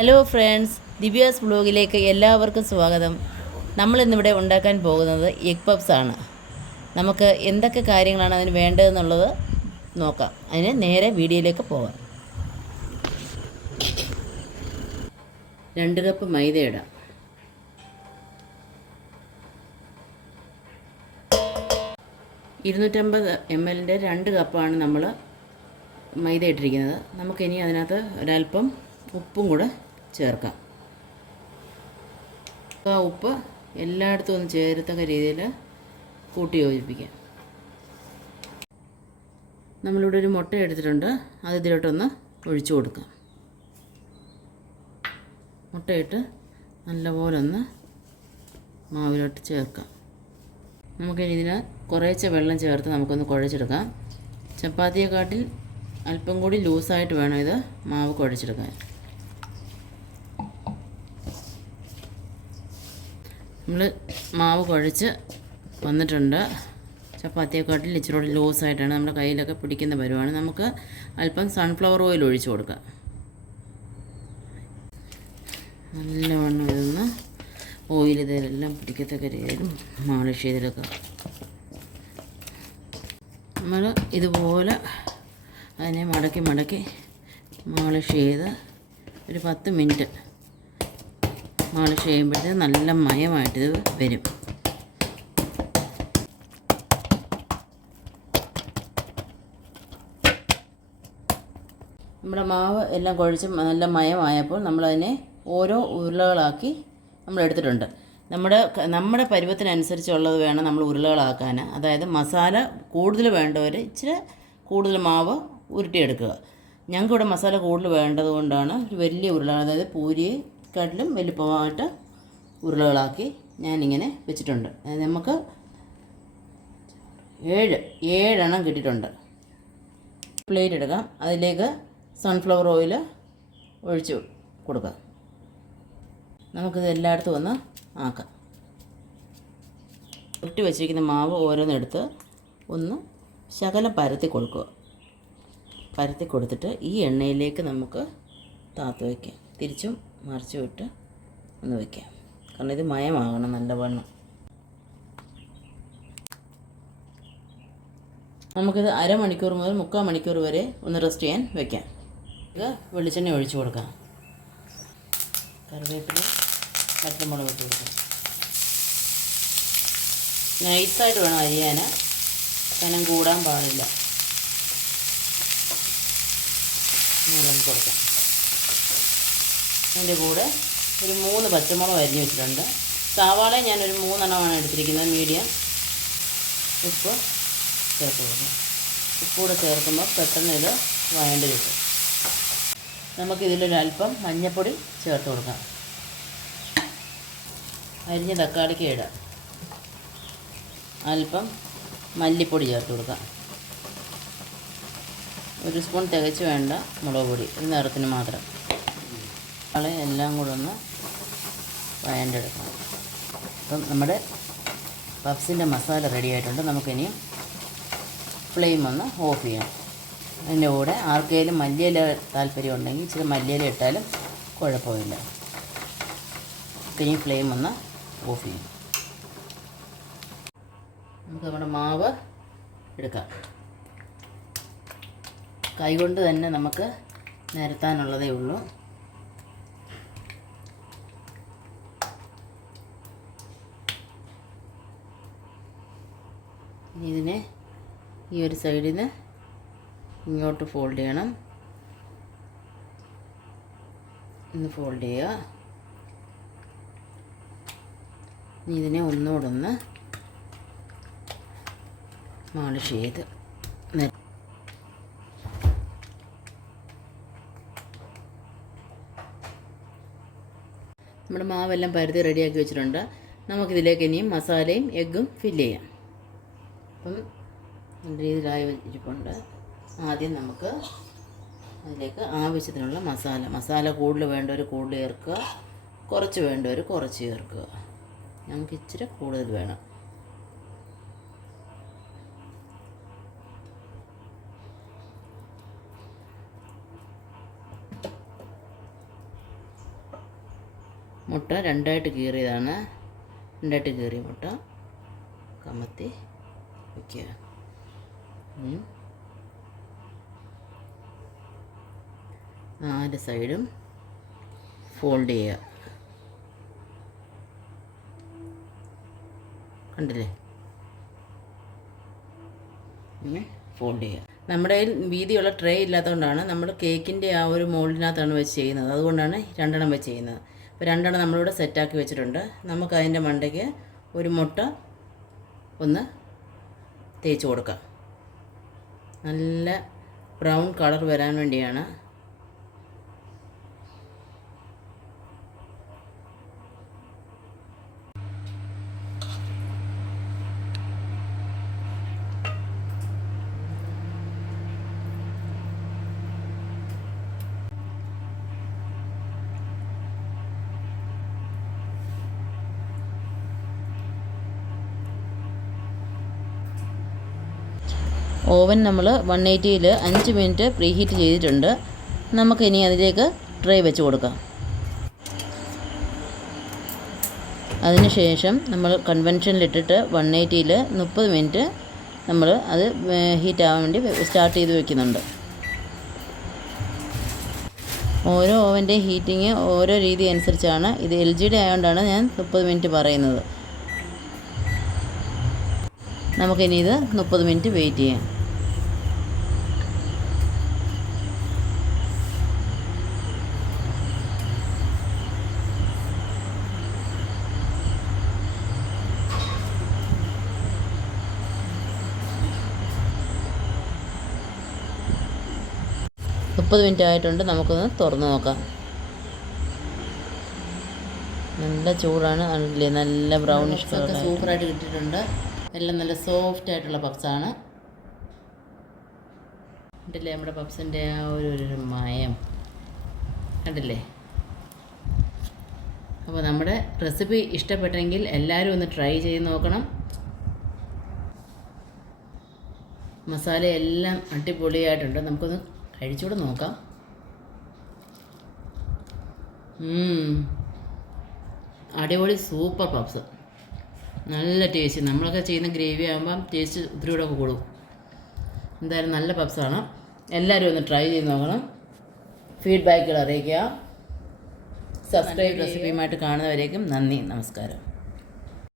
Hello friends, Divya's വ്ലോഗിലേക്ക് എല്ലാവർക്കും സ്വാഗതം. നമ്മളിന്നിവിടെ ഉണ്ടാക്കാൻ പോകുന്നത് എഗ് പപ്സ് ആണ്. നമുക്ക് എന്തൊക്കെ കാര്യങ്ങളാണ് അതിന് വേണ്ടതെന്നുള്ളത് നോക്കാം. അതിന് നേരെ വീഡിയോയിലേക്ക് പോകാം. 2 കപ്പ് മൈദ ഇടാം. 250 ml 2 കപ്പാണ് നമ്മൾ മൈദ ഇട്ടിരിക്കുന്നത്. നമുക്കിനി അതിനകത്ത് ഒരല്പം ഉപ്പും കൂടെ ചേർക്കാം. ആ ഉപ്പ് എല്ലായിടത്തും ഒന്ന് ചേരത്തക്ക രീതിയിൽ കൂട്ടി യോജിപ്പിക്കാം. നമ്മളിവിടെ ഒരു മുട്ട എടുത്തിട്ടുണ്ട്, അത് ഇതിലോട്ടൊന്ന് ഒഴിച്ചു കൊടുക്കാം. മുട്ടയിട്ട് നല്ലപോലെ ഒന്ന് മാവിലോട്ട് ചേർക്കാം. നമുക്കിനി ഇതിന് കുറേശ്ശെ വെള്ളം ചേർത്ത് നമുക്കൊന്ന് കുഴച്ചെടുക്കാം. ചപ്പാത്തിയെക്കാട്ടിൽ അല്പം കൂടി ലൂസായിട്ട് വേണം ഇത് മാവ് കുഴച്ചെടുക്കാൻ. നമ്മൾ മാവ് കുഴച്ച് വന്നിട്ടുണ്ട്. ചപ്പാത്തിയെക്കാട്ടിൽ ഇച്ചിരി ലൂസായിട്ടാണ്, നമ്മുടെ കയ്യിലൊക്കെ പിടിക്കുന്ന പരുവാണ്. നമുക്ക് അല്പം സൺഫ്ലവർ ഓയിൽ ഒഴിച്ച് കൊടുക്കാം. നല്ലവണ്ണം ഇതൊന്ന് ഓയിൽ ഇതിലെല്ലാം പിടിക്കത്തക്ക രീതിയിൽ മാളിഷ് ചെയ്തെടുക്കുക. നമ്മൾ ഇതുപോലെ അതിനെ മടക്കി മാളിഷ് ചെയ്ത് ഒരു 10 മിനിറ്റ് മാളിഷ് ചെയ്യുമ്പോഴത്തേക്ക് നല്ല മയമായിട്ടിത് വരും. നമ്മുടെ മാവ് എല്ലാം കുഴച്ച് നല്ല മയമായപ്പോൾ നമ്മളതിനെ ഓരോ ഉരുളകളാക്കി നമ്മൾ എടുത്തിട്ടുണ്ട്. നമ്മുടെ പരുവത്തിനനുസരിച്ചുള്ളത് വേണം നമ്മൾ ഉരുളകളാക്കാൻ. അതായത് മസാല കൂടുതൽ വേണ്ടവർ ഇച്ചിരി കൂടുതൽ മാവ് ഉരുട്ടിയെടുക്കുക. ഞങ്ങൾക്കിവിടെ മസാല കൂടുതൽ വേണ്ടതുകൊണ്ടാണ് ഒരു വലിയ ഉരുള, അതായത് പൂരിയെക്കാട്ടിലും വലിപ്പമായിട്ട് ഉരുളകളാക്കി ഞാനിങ്ങനെ വെച്ചിട്ടുണ്ട്. നമുക്ക് 7 കിട്ടിയിട്ടുണ്ട്. പ്ലേറ്റ് എടുക്കാം, അതിലേക്ക് സൺഫ്ലവർ ഓയിൽ ഒഴിച്ച് കൊടുക്കാം. നമുക്കിത് എല്ലായിടത്തും ഒന്ന് ആക്കാം. ഉരുട്ടി വെച്ചിരിക്കുന്ന മാവ് ഓരോന്നെടുത്ത് ഒന്ന് ശകലം പരത്തി കൊടുക്കുക. പരത്തി കൊടുത്തിട്ട് ഈ എണ്ണയിലേക്ക് നമുക്ക് താത്ത് വയ്ക്കാം. തിരിച്ചും മറിച്ചും ഇട്ട് ഒന്ന് വയ്ക്കാം. കാരണം ഇത് മയമാകണം നല്ലവണ്ണം. നമുക്കിത് അരമണിക്കൂർ മുതൽ 3/4 മണിക്കൂർ വരെ ഒന്ന് റെസ്റ്റ് ചെയ്യാൻ വയ്ക്കാം. ഇത് വെളിച്ചെണ്ണ ഒഴിച്ച് കൊടുക്കാം. കറിവേപ്പില, പച്ചമുളക് ഇട്ട് കൊടുക്കാം. നൈസായിട്ട് വേണം അരിയാൻ, കനം കൂടാൻ പാടില്ല. ഇളക്കി കൊടുക്കാം. അതിൻ്റെ കൂടെ ഒരു 3 പച്ചമുളക് അരിഞ്ഞ് വെച്ചിട്ടുണ്ട്. സവാള ഞാനൊരു 3 എണ്ണമാണ് എടുത്തിരിക്കുന്നത്, മീഡിയം. ഉപ്പ് ചേർത്ത് കൊടുക്കാം. ഉപ്പൂടെ ചേർക്കുമ്പോൾ പെട്ടെന്ന് ഇത് വഴണ്ട് കിട്ടും. നമുക്കിതിലൊരല്പം മഞ്ഞൾപ്പൊടി ചേർത്ത് കൊടുക്കാം. അരിഞ്ഞ തക്കാളിക്ക് ഇടാം. അല്പം മല്ലിപ്പൊടി ചേർത്ത് കൊടുക്കാം. 1 സ്പൂൺ തികച്ച് വേണ്ട മുളക് പൊടി, ഒരു നിറത്തിന് മാത്രം. എല്ലാം കൂടെ ഒന്ന് വഴണ്ടെടുക്കണം. അപ്പം നമ്മുടെ പപ്സിൻ്റെ മസാല റെഡി ആയിട്ടുണ്ട്. നമുക്കിനി ഫ്ലെയിം ഒന്ന് ഓഫ് ചെയ്യാം. അതിൻ്റെ കൂടെ ആർക്കെങ്കിലും മല്ലിയില താല്പര്യം ഉണ്ടെങ്കിൽ ഇച്ചിരി മല്ലിയില ഇട്ടാലും കുഴപ്പമില്ല. ഇനി ഫ്ലെയിം ഒന്ന് ഓഫ് ചെയ്യും. നമുക്ക് നമ്മുടെ മാവ് എടുക്കാം. കൈകൊണ്ട് തന്നെ നമുക്ക് നിരത്താനുള്ളതേ ഉള്ളൂ. ഇതിനെ ഈ ഒരു സൈഡിൽ നിന്ന് ഇങ്ങോട്ട് ഫോൾഡ് ചെയ്യണം. ഒന്ന് ഫോൾഡ് ചെയ്യുക. ഇതിനെ ഒന്നുകൂടൊന്ന് മാളിഷ് ചെയ്ത് നമ്മുടെ മാവെല്ലാം പരുത്തി റെഡിയാക്കി വെച്ചിട്ടുണ്ട്. നമുക്കിതിലേക്ക് ഇനിയും മസാലയും എഗ്ഗും ഫില്ല് ചെയ്യാം. അപ്പം നല്ല രീതിയിലായി ഇരിപ്പുണ്ട്. ആദ്യം നമുക്ക് അതിലേക്ക് ആവശ്യത്തിനുള്ള മസാല കൂടുതൽ വേണ്ടവർ കൂടുതൽ ചേർക്കുക, കുറച്ച് വേണ്ടവർ കുറച്ച് ചേർക്കുക. നമുക്ക് ഇച്ചിരി കൂടുതൽ വേണം. മുട്ട രണ്ടായിട്ട് കീറിയതാണ്. രണ്ടായിട്ട് കീറിയ മുട്ട കമത്തി വയ്ക്കുക. 4 സൈഡും ഫോൾഡ് ചെയ്യുക. കണ്ടില്ലേ? ഇങ്ങനെ ഫോൾഡ് ചെയ്യുക. നമ്മുടെ കയ്യിൽ വീതിയുള്ള ട്രേ ഇല്ലാത്തതുകൊണ്ടാണ് നമ്മൾ കേക്കിൻ്റെ ആ ഒരു മോൾഡിനകത്താണ് വെച്ച് ചെയ്യുന്നത്. അതുകൊണ്ടാണ് 2 എണ്ണം വെച്ച് ചെയ്യുന്നത്. അപ്പോൾ 2 എണ്ണം നമ്മളിവിടെ സെറ്റാക്കി വെച്ചിട്ടുണ്ട്. നമുക്ക് അതിൻ്റെ മണ്ടയ്ക്ക് ഒരു മുട്ട ഒന്ന് തേച്ച് കൊടുക്കാം. നല്ല ബ്രൗൺ കളർ വരാൻ വേണ്ടിയാണ്. ഓവൻ നമ്മൾ 180-ൽ 5 മിനിറ്റ് പ്രീഹീറ്റ് ചെയ്തിട്ടുണ്ട്. നമുക്കിനി അതിലേക്ക് ട്രേ വെച്ച് കൊടുക്കാം. അതിനുശേഷം നമ്മൾ കൺവെൻഷനിലിട്ടിട്ട് 180-ൽ 30 മിനിറ്റ് നമ്മൾ അത് ഹീറ്റ് ആവാൻ വേണ്ടി സ്റ്റാർട്ട് ചെയ്ത് വെക്കുന്നുണ്ട്. ഓരോ ഓവൻ്റെ ഹീറ്റിങ് ഓരോ രീതി അനുസരിച്ചാണ്. ഇത് LGയുടെ ആയതുകൊണ്ടാണ് ഞാൻ 30 മിനിറ്റ് പറയുന്നത്. നമുക്കിനി ഇത് 30 മിനിറ്റ് വെയിറ്റ് ചെയ്യാം. മുപ്പത് മിനിറ്റ് ആയിട്ടുണ്ട്. നമുക്കൊന്ന് തുറന്ന് നോക്കാം. നല്ല ചൂടാണ്. അല്ലേ, നല്ല ബ്രൗണിഷ് കളർ സൂപ്പറായിട്ട് കിട്ടിയിട്ടുണ്ട്. എല്ലാം നല്ല സോഫ്റ്റ് ആയിട്ടുള്ള പപ്സാണ്. കണ്ടില്ലേ നമ്മുടെ പപ്സിൻ്റെ ആ ഒരു മയം കണ്ടില്ലേ? അപ്പോൾ നമ്മുടെ റെസിപ്പി ഇഷ്ടപ്പെട്ടെങ്കിൽ എല്ലാവരും ഒന്ന് ട്രൈ ചെയ്ത് നോക്കണം. മസാല എല്ലാം അടിപൊളിയായിട്ടുണ്ട്. നമുക്കൊന്ന് കഴിച്ചുകൂടെ നോക്കാം. അടിപൊളി സൂപ്പർ പപ്സ്, നല്ല ടേസ്റ്റ്. നമ്മളൊക്കെ ചെയ്യുന്ന ഗ്രേവി ആകുമ്പം ടേസ്റ്റ് ഒത്തിരി കൂടെ കൂടും. എന്തായാലും നല്ല പപ്സാണ്. എല്ലാവരും ഒന്ന് ട്രൈ ചെയ്ത് നോക്കണം. ഫീഡ്ബാക്കുകൾ അറിയിക്കുക. സബ്സ്ക്രൈബ് റെസിപ്പിയുമായിട്ട് കാണുന്നവരേക്കും നന്ദി, നമസ്കാരം.